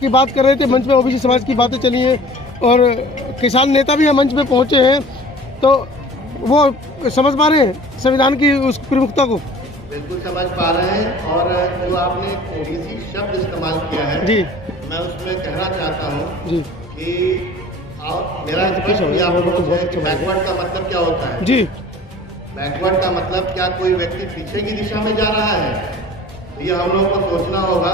की बात कर रहे थे, मंच पे ओबीसी समाज की बातें चली हैं और किसान नेता भी मंच पे पहुंचे हैं, तो वो समझ पा रहे हैं संविधान की उस प्रमुखता को। बिल्कुल समझ पा रहे हैं। और जो आपने ओबीसी शब्द इस्तेमाल किया है जी, मैं उसमें कहना चाहता हूँ जी कि मेरा स्पष्ट भी आप लोगों को है कि बैकवर्ड का मतलब क्या होता है। जी, बैकवर्ड का मतलब क्या कोई व्यक्ति पीछे की दिशा में जा रहा है, तो ये हम लोगों को सोचना होगा।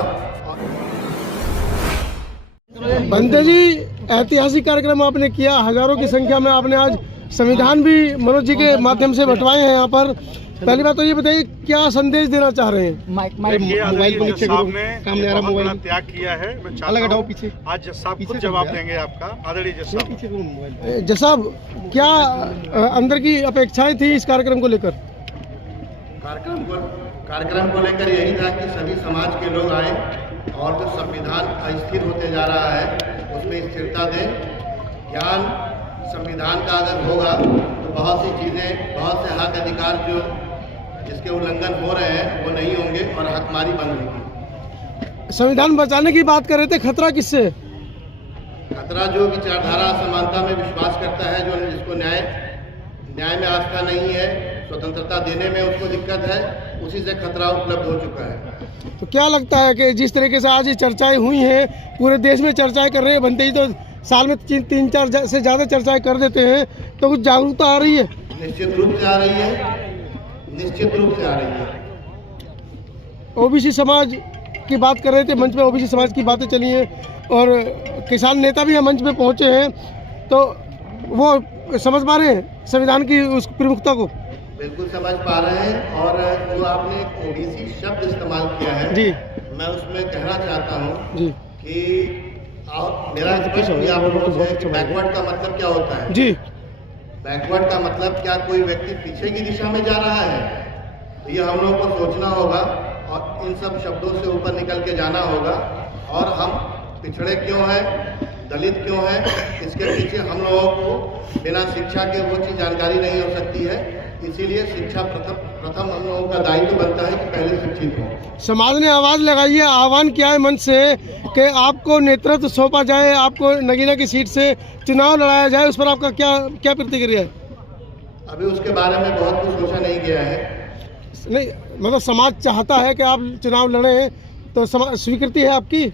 बंदे जी, ऐतिहासिक कार्यक्रम आपने किया, हजारों की संख्या में आपने आज संविधान भी मनोज जी के माध्यम से बंटवाए हैं यहाँ पर। पहली बात तो ये बताइए, क्या संदेश देना चाह रहे हैं? मोबाइल को नीचे करो, काम नहीं आ रहा। मोबाइल त्याग किया है, मैं अलग हटाओ पीछे। आज जज साहब खुद जवाब देंगे आपका। आदरणीय जज साहब, जज साहब, क्या अंदर की अपेक्षाएं थी इस कार्यक्रम को लेकर? कार्यक्रम को लेकर यही था कि सभी समाज के लोग आए और जो संविधान अस्थिर होते जा रहा है उसमें स्थिरता दें। ज्ञान संविधान का अगर होगा तो बहुत सी चीज़ें, बहुत से हक अधिकार जो जिसके उल्लंघन हो रहे हैं वो नहीं होंगे और हकमारी बंद होगी। संविधान बचाने की बात कर रहे थे, खतरा किससे? खतरा जो विचारधारा समानता में विश्वास करता है, जो जिसको न्याय में आस्था नहीं है, स्वतंत्रता देने में उसको दिक्कत है, उसी से खतरा उपलब्ध हो चुका है। तो क्या लगता है कि जिस तरीके से आज ये चर्चाएं हुई हैं, पूरे देश में चर्चाएं कर रहे हैं, बनते ही तो साल में 3-4 से ज़्यादा चर्चाएं कर देते हैं, तो कुछ जागरूकता आ रही है? निश्चित रूप से आ रही है, निश्चित रूप से आ रही है। ओबीसी समाज की बात कर रहे थे, मंच पे ओबीसी समाज की बातें चली हैं और किसान नेता भी मंच पे पहुंचे हैं, तो वो समझ पा रहे हैं संविधान की उस प्रमुखता को। बिल्कुल समझ पा रहे हैं। और जो आपने ओबीसी शब्द इस्तेमाल किया है जी, मैं उसमें कहना चाहता हूँ जी कि मेरा स्पष्ट भी आप लोगों को है कि बैकवर्ड का मतलब क्या होता है। जी, बैकवर्ड का मतलब क्या कोई व्यक्ति पीछे की दिशा में जा रहा है, तो ये हम लोगों को सोचना होगा और इन सब शब्दों से ऊपर निकल के जाना होगा। और हम पिछड़े क्यों हैं, दलित क्यों हैं, इसके पीछे हम लोगों को बिना शिक्षा के वो चीज़ जानकारी नहीं हो सकती है। इसीलिए शिक्षा प्रथम हम लोगों का दायित्व बनता है कि पहले शिक्षित हो। समाज ने आवाज़ लगाई है, आह्वान किया है मंच से कि आपको नेतृत्व सौंपा जाए, आपको नगीना की सीट से चुनाव लड़ाया जाए, उस पर आपका क्या प्रतिक्रिया है? अभी उसके बारे में बहुत कुछ सोचा नहीं गया है। नहीं, मतलब समाज चाहता है कि आप चुनाव लड़ें, तो स्वीकृति है आपकी?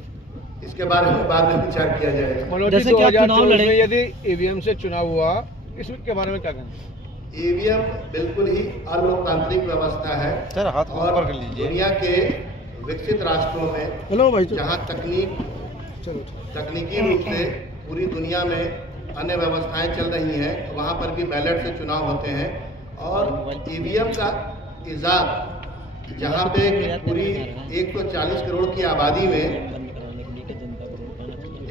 इसके बारे में बाद में विचार किया जाएगा। जैसे कि आप चुनाव लड़े, यदि ईवीएम से चुनाव हुआ, इसके बारे में क्या कहना? ईवीएम बिल्कुल ही अलोकतांत्रिक व्यवस्था है। सर हाथ और ऊपर कर लीजिए। दुनिया के विकसित राष्ट्रों में हेलो भाई, जहाँ तकनीकी रूप से पूरी दुनिया में अन्य व्यवस्थाएं चल रही हैं, वहाँ पर भी बैलेट से चुनाव होते हैं। और ईवीएम का इजाद जहाँ पे पूरी 140 करोड़ की आबादी में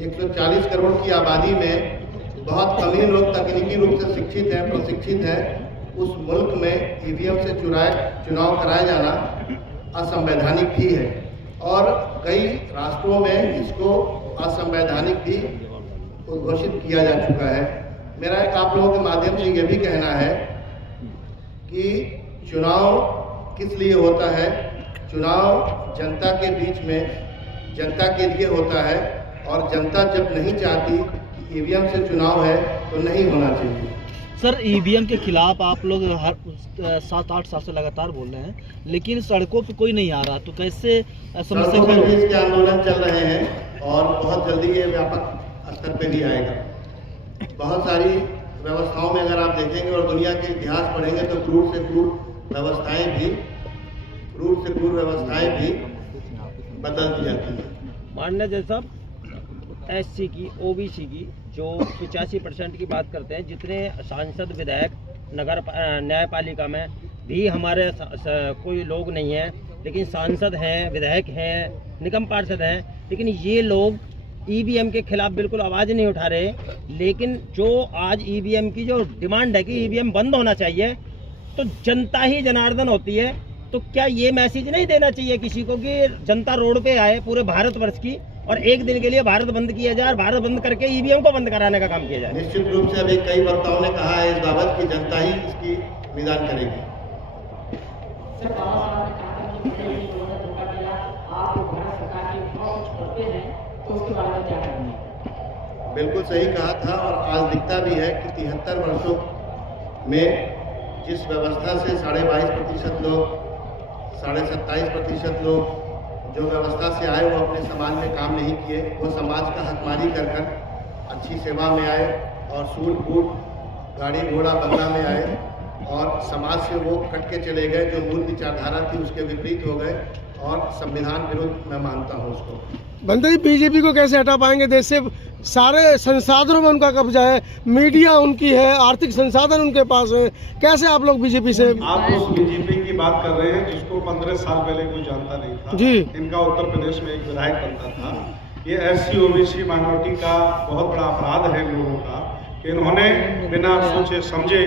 140 करोड़ की आबादी में बहुत कम ही लोग तकनीकी रूप से शिक्षित हैं, प्रशिक्षित हैं, उस मुल्क में ईवीएम से चुनाव कराया जाना असंवैधानिक भी है। और कई राष्ट्रों में इसको असंवैधानिक भी घोषित किया जा चुका है। मेरा एक आप लोगों के माध्यम से ये भी कहना है कि चुनाव किस लिए होता है। चुनाव जनता के बीच में जनता के लिए होता है, और जनता जब नहीं चाहती कि ईवीएम से चुनाव है तो नहीं होना चाहिए। सर, ईवीएम के खिलाफ आप लोग हर 7-8 साल से लगातार बोल रहे हैं, लेकिन सड़कों पे कोई नहीं आ रहा, तो कैसे समस्या में भी इसके आंदोलन चल रहे हैं और बहुत जल्दी ये व्यापक स्तर पे भी आएगा। बहुत सारी व्यवस्थाओं में अगर आप देखेंगे और दुनिया के इतिहास पढ़ेंगे तो क्रूर से क्रूर व्यवस्थाएं भी बदल दी जाती है। माननीय जज साहब, एससी की, ओबीसी की जो 85% की बात करते हैं, जितने सांसद विधायक नगर न्यायपालिका में भी हमारे कोई लोग नहीं हैं, लेकिन सांसद हैं, विधायक हैं, निगम पार्षद हैं, लेकिन ये लोग ईवीएम के खिलाफ बिल्कुल आवाज़ नहीं उठा रहे। लेकिन जो आज ईवीएम की जो डिमांड है कि ईवीएम बंद होना चाहिए, तो जनता ही जनार्दन होती है, तो क्या ये मैसेज नहीं देना चाहिए किसी को कि जनता रोड पे आए पूरे भारतवर्ष की, और एक दिन के लिए भारत बंद किया जाए, भारत बंद करके ईवीएम को बंद कराने का काम किया जाए? निश्चित रूप से अभी कई वक्ताओं ने कहा है इस बाबत कि जनता ही इसकी निदान करेगी। तो उसके बारे में क्या कहना है? बिल्कुल सही कहा था और आज दिखता भी है कि 73 वर्षों में जिस व्यवस्था से 22.5% लोग 27.5% लोग जो व्यवस्था से आए वो अपने समाज में काम नहीं किए, वो समाज का हकमारी कर कर अच्छी सेवा में आए और सूट बूट गाड़ी घोड़ा बंगला में आए और समाज से वो कट के चले गए। जो मूल विचारधारा थी उसके विपरीत हो गए और संविधान विरुद्ध मैं मानता हूँ उसको। बंदे जी बीजेपी को कैसे हटा पाएंगे? देश से सारे संसाधनों में उनका कब्जा है, मीडिया उनकी है, आर्थिक संसाधन उनके पास है, कैसे आप लोग बीजेपी से? आप उस बीजेपी की बात कर रहे हैं जिसको 15 साल पहले कोई जानता नहीं था जी। इनका उत्तर प्रदेश में एक विधायक बनता था। ये SC OBC माइनॉरिटी का बहुत बड़ा अपराध है लोगों का कि इन्होंने बिना सोचे समझे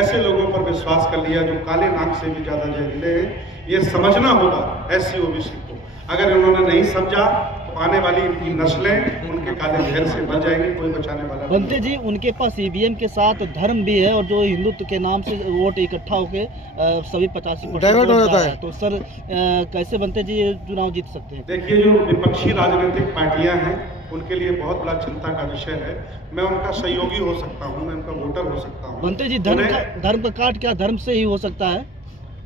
ऐसे लोगों पर विश्वास कर लिया जो काले नाग से भी ज्यादा जहरीले हैं। ये समझना होगा SC OBC को, अगर इन्होंने नहीं समझा तो आने वाली इनकी नस्लें उनके काले जहर से बच जाएंगी, कोई बचाने वाला नहीं। बनते जी उनके पास EVM के साथ धर्म भी है और जो हिंदुत्व के नाम से वोट इकट्ठा होके सभी 85% डाइवर्ट हो जाता है। तो सर कैसे बनते जी ये चुनाव जीत सकते हैं? देखिए, जो विपक्षी राजनीतिक पार्टियां हैं उनके लिए बहुत बड़ा चिंता का विषय है। मैं उनका सहयोगी हो सकता हूं, मैं उनका वोटर हो सकता हूं। बनते जी धर्म का काट क्या धर्म से ही हो सकता है?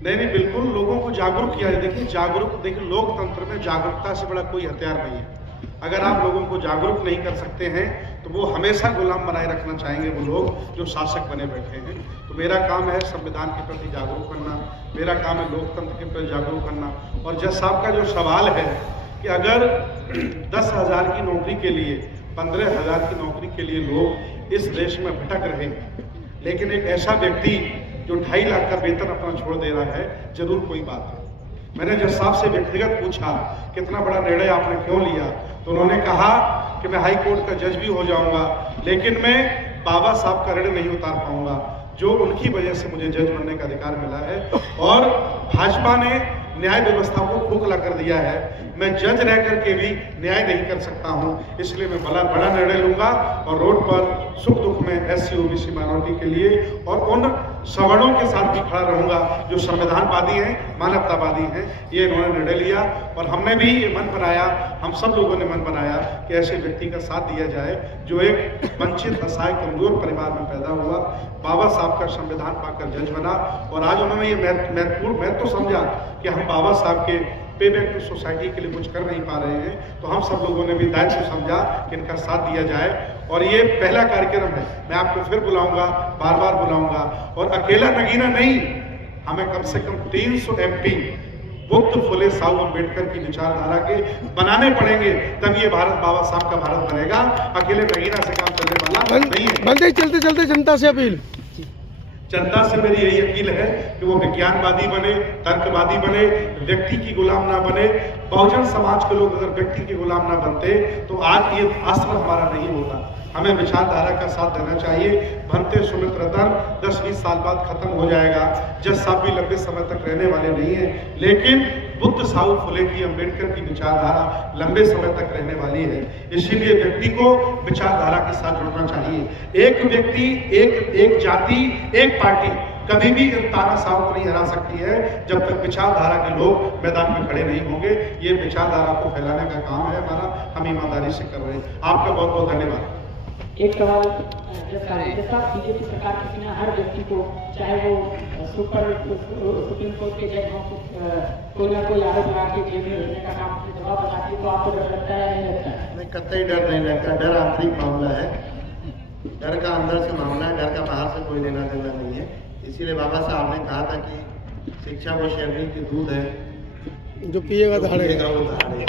नहीं, बिल्कुल लोगों को जागरूक किया जाए। देखिए लोकतंत्र में जागरूकता से बड़ा कोई हथियार नहीं है। अगर आप लोगों को जागरूक नहीं कर सकते हैं तो वो हमेशा गुलाम बनाए रखना चाहेंगे वो लोग जो शासक बने बैठे हैं। तो मेरा काम है संविधान के प्रति जागरूक करना, मेरा काम है लोकतंत्र के प्रति जागरूक करना। और जज साहब का जो सवाल है कि अगर 10,000 की नौकरी के लिए 15,000 की नौकरी के लिए लोग इस देश में भटक रहे हैं, लेकिन एक ऐसा व्यक्ति जो 2.5 लाख का वेतन अपना छोड़ दे रहा है, जरूर कोई बात है। मैंने जज साहब से व्यक्तिगत पूछा कितना बड़ा निर्णय आपने क्यों लिया, तो उन्होंने कहा कि मैं हाई कोर्ट का जज भी हो जाऊंगा लेकिन मैं बाबा साहब का ऋण नहीं उतार पाऊंगा जो उनकी वजह से मुझे जज बनने का अधिकार मिला है। और भाजपा ने न्याय व्यवस्था को खोखला कर दिया है। मैं जज रह करके भी न्याय नहीं कर सकता हूं, इसलिए मैं बड़ा निर्णय लूंगा और रोड पर सुख दुख में SC OBC माइनॉरिटी के लिए और उन सवर्णों के साथ भी खड़ा रहूंगा जो संविधानवादी हैं, मानवतावादी हैं। ये इन्होंने निर्णय लिया और हमने भी ये मन बनाया, हम सब लोगों ने मन बनाया कि ऐसे व्यक्ति का साथ दिया जाए जो एक वंचित असहाय कमजोर परिवार में पैदा हुआ, बाबा साहब का संविधान पाकर जज बना और आज उन्होंने ये महत्वपूर्ण महत्व समझा कि हम बाबा साहब के पे बैक टू सोसाइटी के लिए कुछ कर नहीं पा रहे हैं, तो हम सब लोगों ने भी दायित्व समझा कि इनका साथ दिया जाए। और ये पहला कार्यक्रम है, मैं आपको फिर बुलाऊंगा, बार बार बुलाऊंगा और अकेला नगीना नहीं, हमें कम से कम 300 MP बुद्ध फुले साहू अम्बेडकर की विचारधारा के बनाने पड़ेंगे, तब ये भारत बाबा साहब का भारत बनेगा। अकेले नगीना से काम चलने वाला नहीं है। बंदे चलते चलते जनता से अपील। जनता से मेरी यही अपील है कि वो विज्ञानवादी बने, तर्कवादी बने, व्यक्ति की गुलाम ना बने। बहुजन समाज के लोग अगर व्यक्ति के गुलाम ना बनते तो आज ये आश्रम हमारा नहीं होता। हमें विचारधारा का साथ देना चाहिए। भंते सुमित्र धर्म 10-20 साल बाद खत्म हो जाएगा, जज साहब भी लंबे समय तक रहने वाले नहीं है, लेकिन बुद्ध साहू फुले की अम्बेडकर की विचारधारा लंबे समय तक रहने वाली है। इसीलिए व्यक्ति को विचारधारा के साथ जुड़ना चाहिए। एक व्यक्ति, एक जाति, एक पार्टी कभी भी तानाशाह को नहीं हरा सकती है जब तक विचारधारा के लोग मैदान में खड़े नहीं होंगे। ये विचारधारा को फैलाने का काम है हमारा, हम ईमानदारी से कर रहे हैं। आपका बहुत बहुत धन्यवाद। एक सवाल जैसा बीजेपी सरकार किसी ने हर व्यक्ति को, चाहे वो सुप्रीम कोर्ट के जज हो, कोई ना कोई आरोप लगा के जेल में भेजने का काम जवाब बताती है, तो आपको डर लगता है नहीं लगता है? नहीं, कतई डर नहीं लगता। डर आंतरिक मामला है, डर का अंदर से मामला है, डर का बाहर से कोई लेना देना नहीं है। इसीलिए बाबा साहब ने कहा था कि शिक्षा वो शेरनी की दूध है जो पिएगा तो हारेगा। वो तो हारेगा।